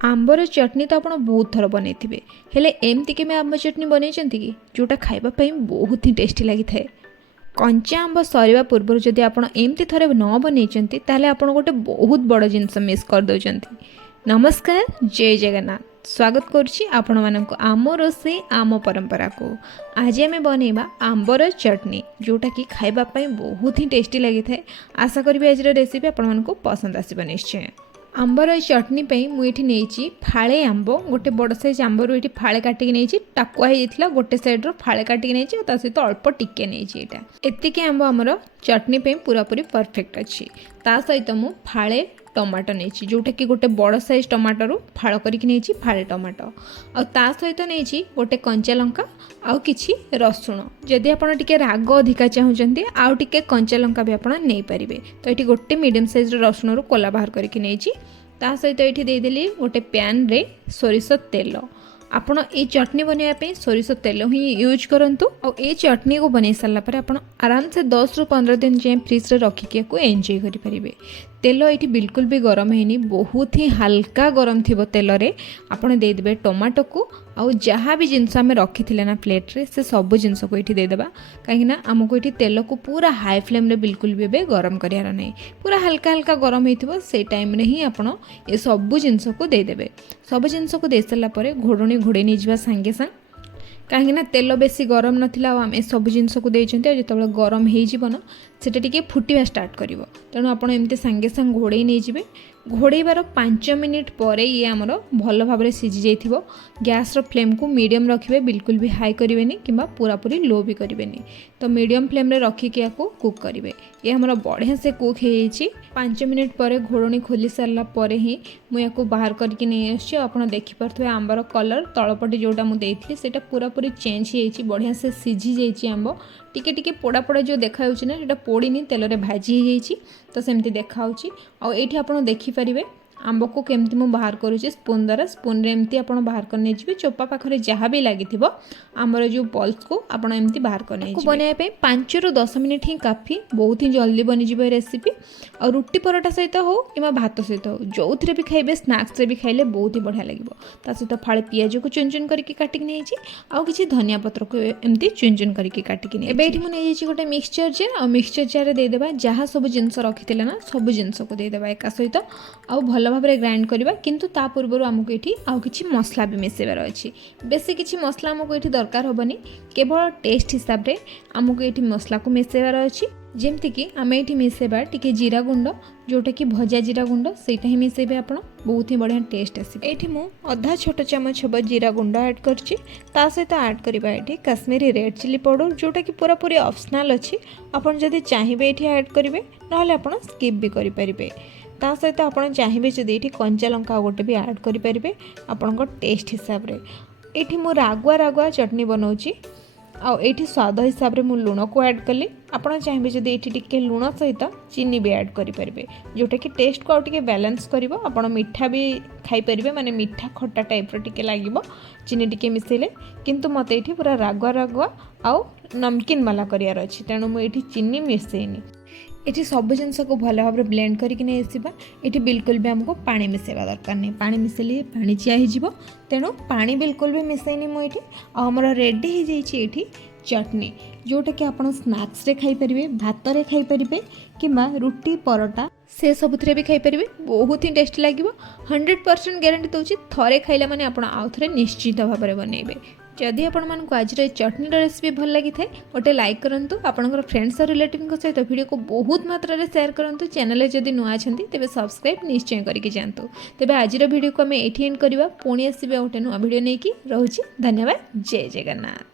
आंबर चटनी तो आप बहुत थर बनई हेले एमती केमे आंब चटनी बनई कि जोटा खावाई बहुत ही टेस्टी लगी थाए। कंचा आंब सरिया पूर्व जदि आप एमती थे न बनई ताले आप गोटे बहुत बड़ जिनस मिस कर दौरान। नमस्कार, जय जगन्नाथ। स्वागत करुच्ची आपण मानक आम रोषे आम परंपरा को। आज आम बनइबा आंबर चटनी जोटा कि खावाई बहुत ही टेस्टी लगी थाए। आशा करी आज रेसिपी आपण मानक पसंद आसब निश्चय। आंबर चटनी मुझे नहीं फाड़े आंब गोटे बड़ साइज आंबर ये फाड़े काटिक नहीं टाकुआ होता गोटे सैड्र फाड़े काटिक नहीं सहित अल्प टिके नहीं एतिकी आंब आमर चटनी पूरा पूरी परफेक्ट अच्छी। ता सहित मु फाड़े टमाटो नहीं जोटा कि गोटे बड़ साइज टमाटर फाड़ करके नहीं फाड़े टमाटो आ सहित नहीं गोटे कंचा लंका आउ किछि रसुण। जदि आप राग अधिका चाहते आउ टिके कंचा लंका भी आपड़ नहीं पारे तो ये गोटे मीडियम साइज रसुण रू कोला बाहर करके नहीं सहित ये देदेली गोटे पैन रे सोरिष तेल। आपण ये चटनी बनवाई सोरिष तेल ही यूज करंतु और ये चटनी को बन सारापर आप आराम से 10 ରୁ 15 दिन जाए फ्रिज रखिक एंजॉय करें। तेल ये बिल्कुल भी गरम है बहुत ही हल्का गरम थी तेल रे आपड़ देदेवे टमाटो को आउ जहाँ भी जिनस आम रखी थे ना प्लेट रे से सब जिनस को ये देदेबा कहीं आमको ये तेल को पूरा हाई फ्लेम रे बिल्कुल भी बे गरम करार नहीं पूरा हल्का हल्का गरम हो से टाइम रे ही आप ये सब जिनस को देदेवे। सब जिनस को दे सारापर घोड़णी घोड़े नहीं जावा सांगे सांग कहीं तेल बेसी गरम नाला आम सब जिनस को देते जो गरम होना सेटा टिके फुटिया स्टार्ट कर तेणु आपड़ एमती सांगे सांग घोड़े नहीं घोड़ार 5 मिनिट पर ये आमर भल भाव में सीझी जाइए। गैस फ्लेम को मीडियम रखिए बिल्कुल भी हाई करेंगे कि पूरा पूरी लो भी करेंगे तो मीडियम फ्लेम रे रखिक कुक करेंगे। ये आमर बढ़िया से कुक हो 5 मिनिट पर घोड़णी खोली सारा पर ही मुझे बाहर करके नहीं आसी। आप देखिपे आंबर कलर तलपटे जोटा मुझे देता पूरा पूरी चेंज हो बढ़िया से सीझी जाइए। आंब टिके टिके पोड़ा पोड़ा जो देखा ना जोटा पोड़नी तेल रे भाजी हो तो सेमती देखा आठी आप देखिपारे आंब को केमती मु बाहर करुच्ची स्पून द्वारा स्पून रे एमती आप बाहर करने चोपा पाखे जहाँ भी लगी आंबर जो पल्स को आपड़ एमती बाहर करने बनवाई 5 ରୁ 10 मिनिट ही काफ़ी बहुत ही जल्दी बनीज रेसिपी। और रुटी परोटा सहित हो कि भात सहित हो जो थे भी खाइबे स्नैक्स रे भी खाइले बहुत ही बढ़िया लगे। सहित फाड़े पियाज को चुन चुन करके काटिक नहीं आउ किसी धनिया पत्र को एमती चुन चुन करके काटिक नहीं मुझे गोटे मिक्सचर जार और मिक्सचर जार देदेबा जहाँ सब जिनस रखी ना सब जिनस को देदेबा एक सहित आउ भल भाव में ग्राइंड करवा किंतु ता पूर्व आमको ये आउ किछि मसला भी मिसेबार अच्छी। बेसी किछि मसला आमको ये दरकार हेनी केवल टेस्ट हिसाब से आमको ये मसला को मिसेबार अच्छी। जमती कि आम ये मिसेबा टिके जीरा गुंड जोटा कि भजा जीरा गुंड सेटा ही मिसेबे आप बहुत ही बढ़िया टेस्ट आसे। ये मु आधा छोट चमच हम जीरा गुंड ऐड करछि ता सहित ऐड करबा ये काश्मीरी रेड चिली पाउडर जोटा कि पूरा पूरी ऑप्शनल अच्छी। आपन जदि चाहिए ये ऐड करेंगे ना आप स्किप भी करेंगे। ता सहित आप चाहिए जदि ये कंचा लंका गोटे भी ऐड करेंगे आपण टेस्ट हिसाब रे। ये मु रागुआ रागुआ चटनी बनाऊँगी आठी स्वाद हिसाब से मुझे लुण को ऐड कली। आपड़ चाहिए जदि ये लुण सहित चीनी भी ऐड करेंगे जोटा कि टेस्ट को आउटे बैलेंस कर आप मीठा भी खाईपर माने मीठा खट्टा टाइप रे लगे चीनी टिके मिसेले किंतु मत ये पूरा रागुआ रागुआ आउ नमकीन वाला करार अच्छी तेणु मुझे चीनी मिसेनी। ये सब जिनस को भल भाव ब्लेंड करके नहीं आसवा। ये बिल्कुल भी आमको पानी मिसेवा दरकार नहीं पानी मिसेले पानी चिया हो तेणु पानी बिल्कुल भी मिसेनी मुझे आमर रेडी हो जाइए चटनी जोटा कि आप स्नैक्स रे खाईपर भात रे खाईपर कि रुटी परोटा से सब भी खाईपर बहुत ही टेस्टी लगे। 100% गारंटी दूसरी थरे खाइला माने आप आउ थे निश्चित भाव में बनइबे। जदि आपको आज चटनी रेसिपी भल लगी था गोटे लाइक करूँ आपंकर फ्रेंड्स और रिलेटिव सहित वीडियो को बहुत मात्रा रे शेयर करूँ। चैनल जदि नुआ अच्छी तेज सब्सक्राइब निश्चय करके जातु। तेज आज वीडियो को आम एंड करवा पुणी आसवा गोटे नुआ वीडियो नहीं कि रोचे। धन्यवाद। जय जगन्नाथ।